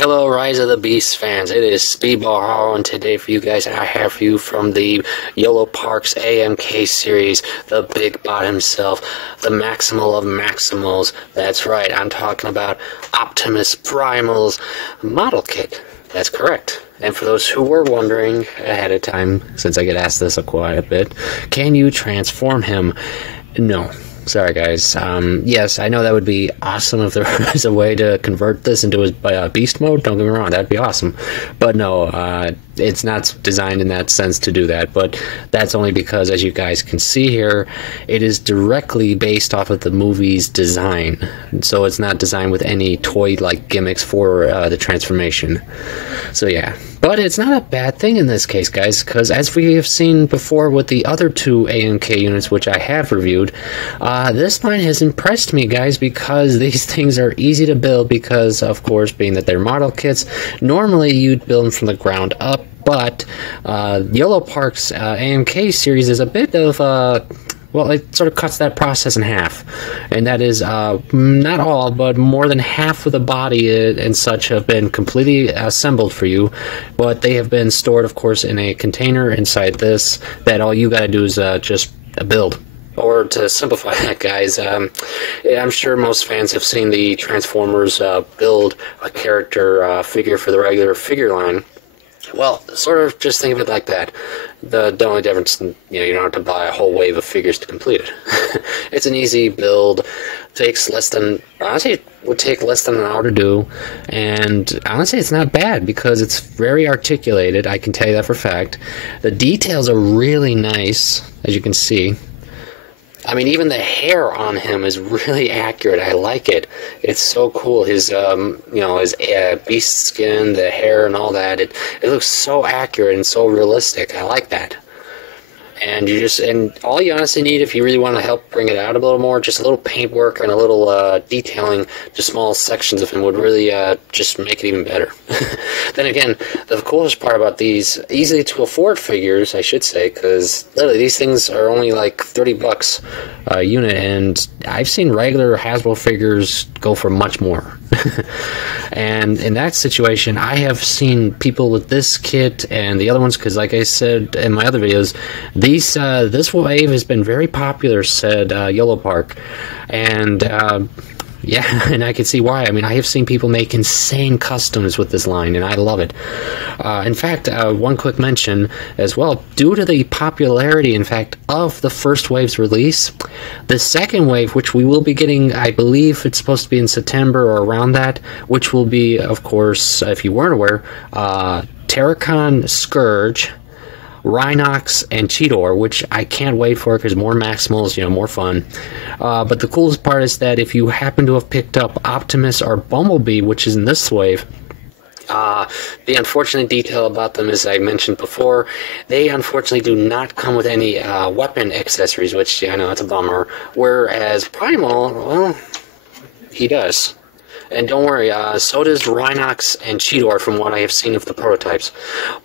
Hello, Rise of the Beast fans. It is Speedball Hollow, and today for you guys, I have for you from the Yolopark's AMK series, the big bot himself, the Maximal of Maximals. That's right, I'm talking about Optimus Primal's model kit. That's correct. And for those who were wondering ahead of time, since I get asked this quite a bit, can you transform him? No. Sorry, guys. Yes, I know that would be awesome if there was a way to convert this into a beast mode. Don't get me wrong, that'd be awesome. But no, it's not designed in that sense to do that. But that's only because, as you guys can see here, it is directly based off of the movie's design. So it's not designed with any toy-like gimmicks for the transformation. So yeah. But it's not a bad thing in this case, guys, because as we have seen before with the other two AMK units, which I have reviewed, this line has impressed me, guys, because these things are easy to build because, of course, being that they're model kits, normally you'd build them from the ground up, but Yolopark's AMK series is a bit of well, it sort of cuts that process in half, and that is not all, but more than half of the body and such have been completely assembled for you, but they have been stored, of course, in a container inside this that all you gotta do is just build. Or to simplify that, guys, I'm sure most fans have seen the Transformers build a character figure for the regular figure line. Well, sort of just think of it like that. The only difference, you don't have to buy a whole wave of figures to complete it. It's an easy build. Takes less than, honestly, it would take less than an hour to do. And honestly, it's not bad because it's very articulated. I can tell you that for a fact. The details are really nice, as you can see. I mean, even the hair on him is really accurate. I like it. It's so cool. His, his beast skin, the hair, and all that. It looks so accurate and so realistic. I like that. And all you honestly need, if you really want to help bring it out a little more, just a little paintwork and a little detailing to small sections of him would really just make it even better. Then again, the coolest part about these easy to afford figures, I should say, because literally these things are only like $30 a unit, and I've seen regular Hasbro figures go for much more. And in that situation, I have seen people with this kit and the other ones, because like I said in my other videos, this wave has been very popular, said Yolopark, and yeah, and I can see why. I mean, I have seen people make insane customs with this line, and I love it. In fact, one quick mention as well, due to the popularity, in fact, of the first wave's release, the second wave, which we will be getting, I believe it's supposed to be in September or around that, which will be, of course, if you weren't aware, Terracon Scourge, Rhinox, and Cheetor, which I can't wait for because more Maximals, more fun. But the coolest part is that if you happen to have picked up Optimus or Bumblebee, which is in this wave, the unfortunate detail about them, as I mentioned before, they unfortunately do not come with any weapon accessories, which I know it's a bummer. Whereas Primal, well, he does. And don't worry, so does Rhinox and Cheetor from what I have seen of the prototypes.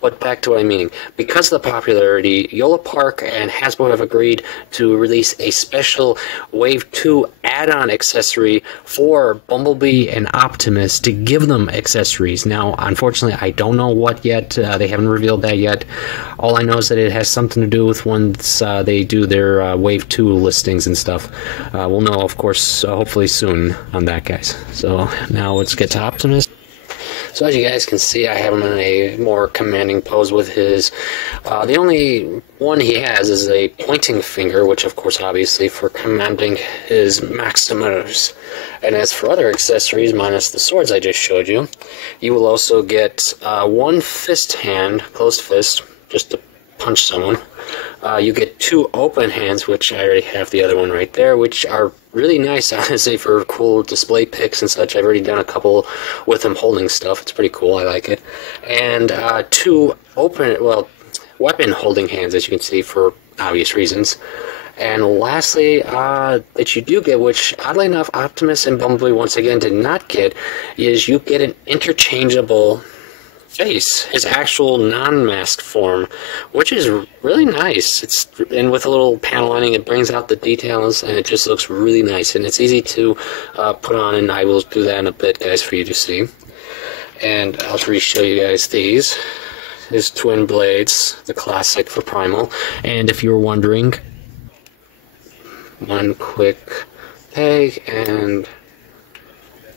But back to what I'm meaning. Because of the popularity, Yolopark and Hasbro have agreed to release a special Wave 2 add-on accessory for Bumblebee and Optimus to give them accessories. Now, unfortunately, I don't know what yet. They haven't revealed that yet. All I know is that it has something to do with once they do their Wave 2 listings and stuff. We'll know, of course, hopefully soon on that, guys. So now let's get to Optimus. So as you guys can see, I have him in a more commanding pose with his... the only one he has is a pointing finger, which of course obviously for commanding his Maximus. And as for other accessories, minus the swords I just showed you, you will also get one fist hand, closed fist, just to punch someone. You get two open hands, which I already have the other one right there, which are really nice, honestly, for cool display pics and such. I've already done a couple with him holding stuff. It's pretty cool. I like it. And two weapon holding hands, as you can see, for obvious reasons. And lastly, that you do get, which oddly enough Optimus and Bumblebee once again did not get, is you get an interchangeable face, his actual non-masked form, which is really nice. And with a little panel lining, it brings out the details, and it just looks really nice, and it's easy to put on, and I will do that in a bit, guys, for you to see. And I'll re-show you guys these. His twin blades, the classic for Primal. And if you were wondering, one quick peg, and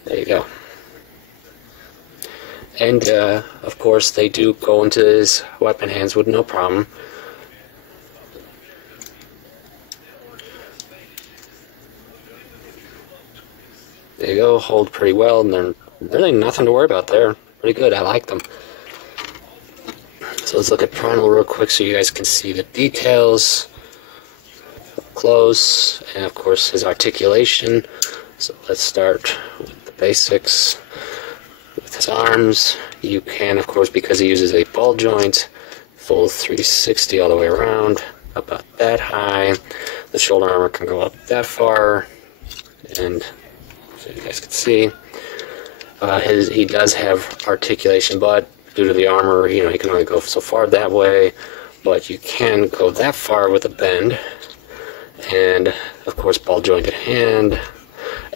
there you go. And of course they do go into his weapon hands with no problem. There you go, hold pretty well, and they're really nothing to worry about there. Pretty good, I like them. So let's look at Primal real quick so you guys can see the details up close, and of course his articulation. So let's start with the basics. With his arms, you can, of course, because he uses a ball joint, full 360 all the way around, about that high. The shoulder armor can go up that far, and so you guys can see, he does have articulation, but due to the armor, you know, he can only go so far that way, but you can go that far with a bend, and of course ball jointed hand.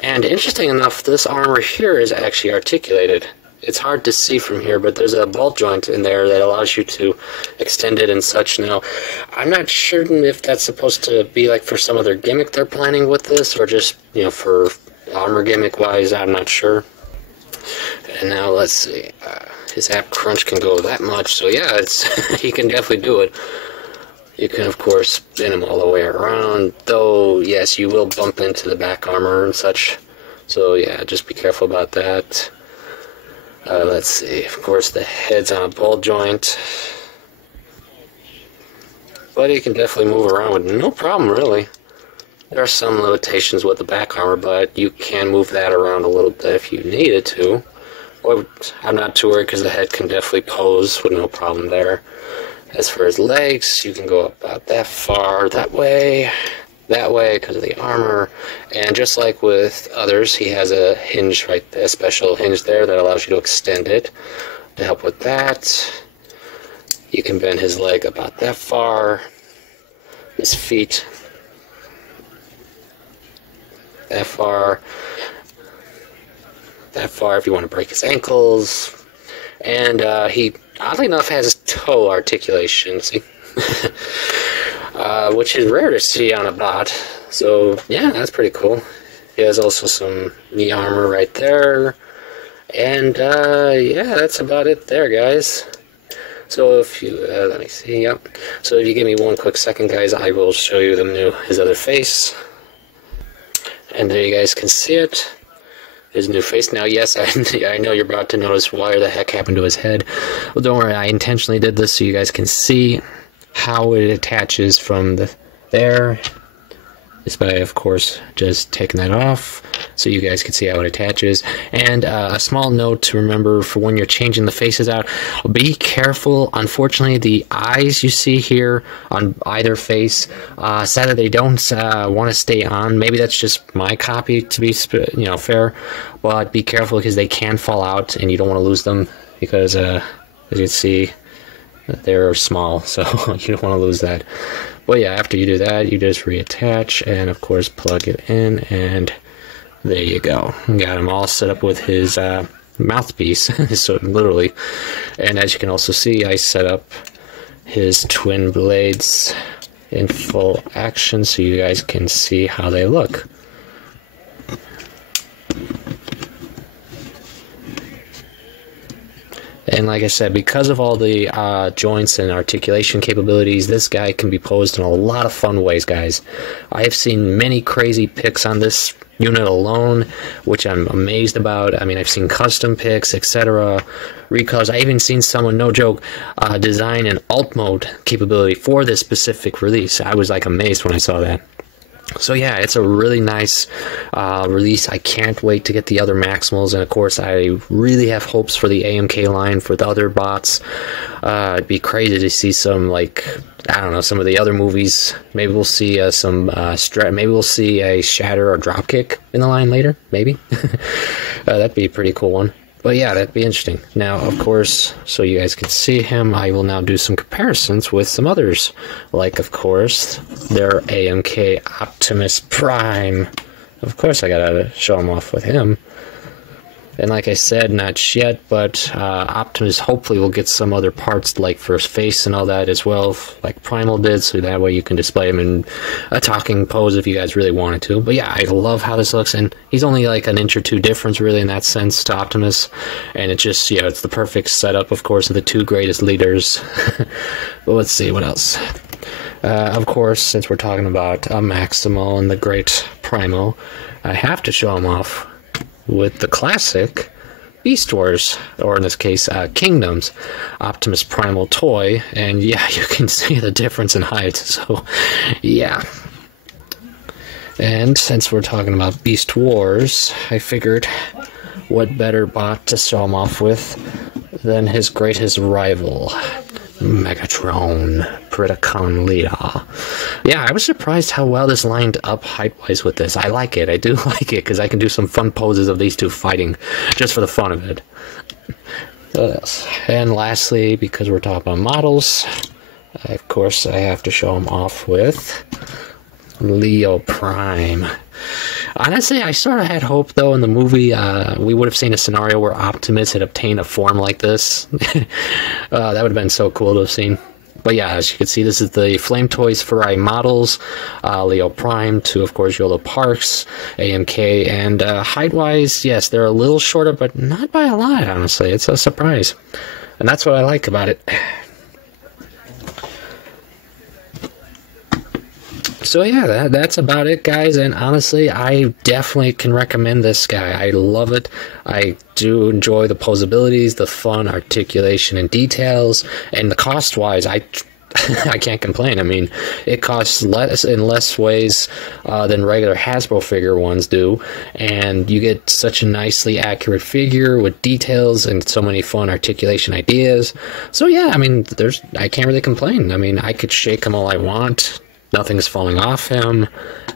And interesting enough, this armor here is actually articulated. It's hard to see from here, but there's a ball joint in there that allows you to extend it and such. Now, I'm not sure if that's supposed to be like for some other gimmick they're planning with this, or just, you know, for armor gimmick wise, I'm not sure. And now let's see, his ab crunch can go that much, so yeah, he can definitely do it. You can, of course, spin him all the way around, though, yes, you will bump into the back armor and such. So, yeah, just be careful about that. Let's see, of course, the head's on a ball joint. But he can definitely move around with no problem, really. There are some limitations with the back armor, but you can move that around a little bit if you needed to. Well, I'm not too worried because the head can definitely pose with no problem there. As for his legs, you can go about that far, that way because of the armor. And just like with others, he has a hinge right there, a special hinge there that allows you to extend it to help with that. You can bend his leg about that far, his feet that far if you want to break his ankles. And he, oddly enough, has toe articulation, see? Which is rare to see on a bot. So, yeah, that's pretty cool. He has also some knee armor right there. And, yeah, that's about it there, guys. So if you, let me see, yep. So if you give me one quick second, guys, I will show you his other face. And there you guys can see it. His new face. Now, yes, I know you're about to notice why the heck happened to his head. Well, don't worry, I intentionally did this so you guys can see how it attaches from there. Just by, of course, just taking that off so you guys can see how it attaches. And a small note to remember for when you're changing the faces out, be careful. Unfortunately, the eyes you see here on either face, sadly they don't want to stay on. Maybe that's just my copy to be, you know, fair. But be careful because they can fall out and you don't want to lose them because, as you can see, they're small, so you don't want to lose that. But yeah, after you do that, you just reattach and of course plug it in, and there you go. Got him all set up with his mouthpiece, so literally. And as you can also see, I set up his twin blades in full action so you guys can see how they look. And like I said, because of all the joints and articulation capabilities, this guy can be posed in a lot of fun ways, guys. I have seen many crazy pics on this unit alone, which I'm amazed about. I mean, I've seen custom pics, etc., recolors. I even seen someone, no joke, design an alt mode capability for this specific release. I was like amazed when I saw that. So yeah, it's a really nice release. I can't wait to get the other Maximals, and of course I really have hopes for the AMK line for the other bots. It'd be crazy to see some, like, I don't know, some of the other movies. Maybe we'll see maybe we'll see a Shatter or Dropkick in the line later, maybe. That'd be a pretty cool one. But yeah, that'd be interesting. Now, of course, so you guys can see him, I will now do some comparisons with some others. Like, of course, their AMK Optimus Prime. Of course, I gotta show him off with him. And like I said, not yet, but Optimus hopefully will get some other parts like for his face and all that as well, like Primal did, so that way you can display him in a talking pose if you guys really wanted to. But yeah, I love how this looks, and he's only like an inch or two difference really in that sense to Optimus, and it just, you know, it's the perfect setup, of course, of the two greatest leaders. But let's see, what else? Of course, since we're talking about Maximal and the great Primal, I have to show him off with the classic Beast Wars, or in this case, Kingdoms Optimus Primal toy, and yeah, you can see the difference in height, so yeah. And since we're talking about Beast Wars, I figured what better bot to show him off with than his greatest rival, Megatron Predacon Leader. Yeah, I was surprised how well this lined up height-wise with this. I like it. I do like it, because I can do some fun poses of these two fighting, just for the fun of it. What else? And lastly, because we're talking about models, of course I have to show them off with Leo Prime. Honestly, I sort of had hope, though, in the movie we would have seen a scenario where Optimus had obtained a form like this. That would have been so cool to have seen. But yeah, as you can see, this is the Flame Toys Ferrari models, Leo Prime to, of course, Yolopark AMK, and height-wise, yes, they're a little shorter, but not by a lot, honestly. It's a surprise, and that's what I like about it. So yeah, that's about it, guys, and honestly, I definitely can recommend this guy. I love it. I do enjoy the posabilities, the fun articulation and details, and the cost-wise, I can't complain. I mean, it costs less in less ways than regular Hasbro figure ones do, and you get such a nicely accurate figure with details and so many fun articulation ideas. So yeah, I mean, I can't really complain. I mean, I could shake him all I want. Nothing's falling off him,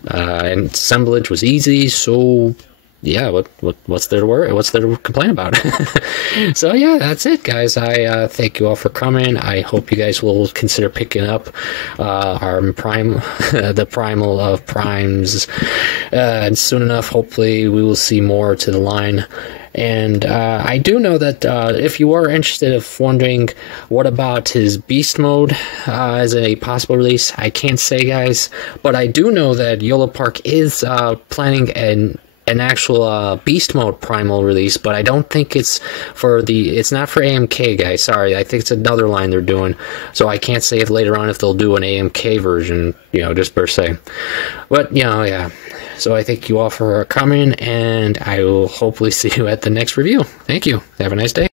and assemblage was easy, so yeah, what's there to worry? What's there to complain about? So yeah, that's it, guys. I thank you all for coming. I hope you guys will consider picking up our the Primal of Primes, and soon enough, hopefully, we will see more to the line. And I do know that if you are interested of wondering what about his beast mode as a possible release, I can't say, guys, but I do know that Yolopark is planning an actual beast mode primal release, but I don't think it's not for AMK, guys. Sorry, I think it's another line they're doing, so I can't say if later on if they'll do an AMK version, you know, just per se. But you know, yeah. So I thank you all for coming, and I will hopefully see you at the next review. Thank you. Have a nice day.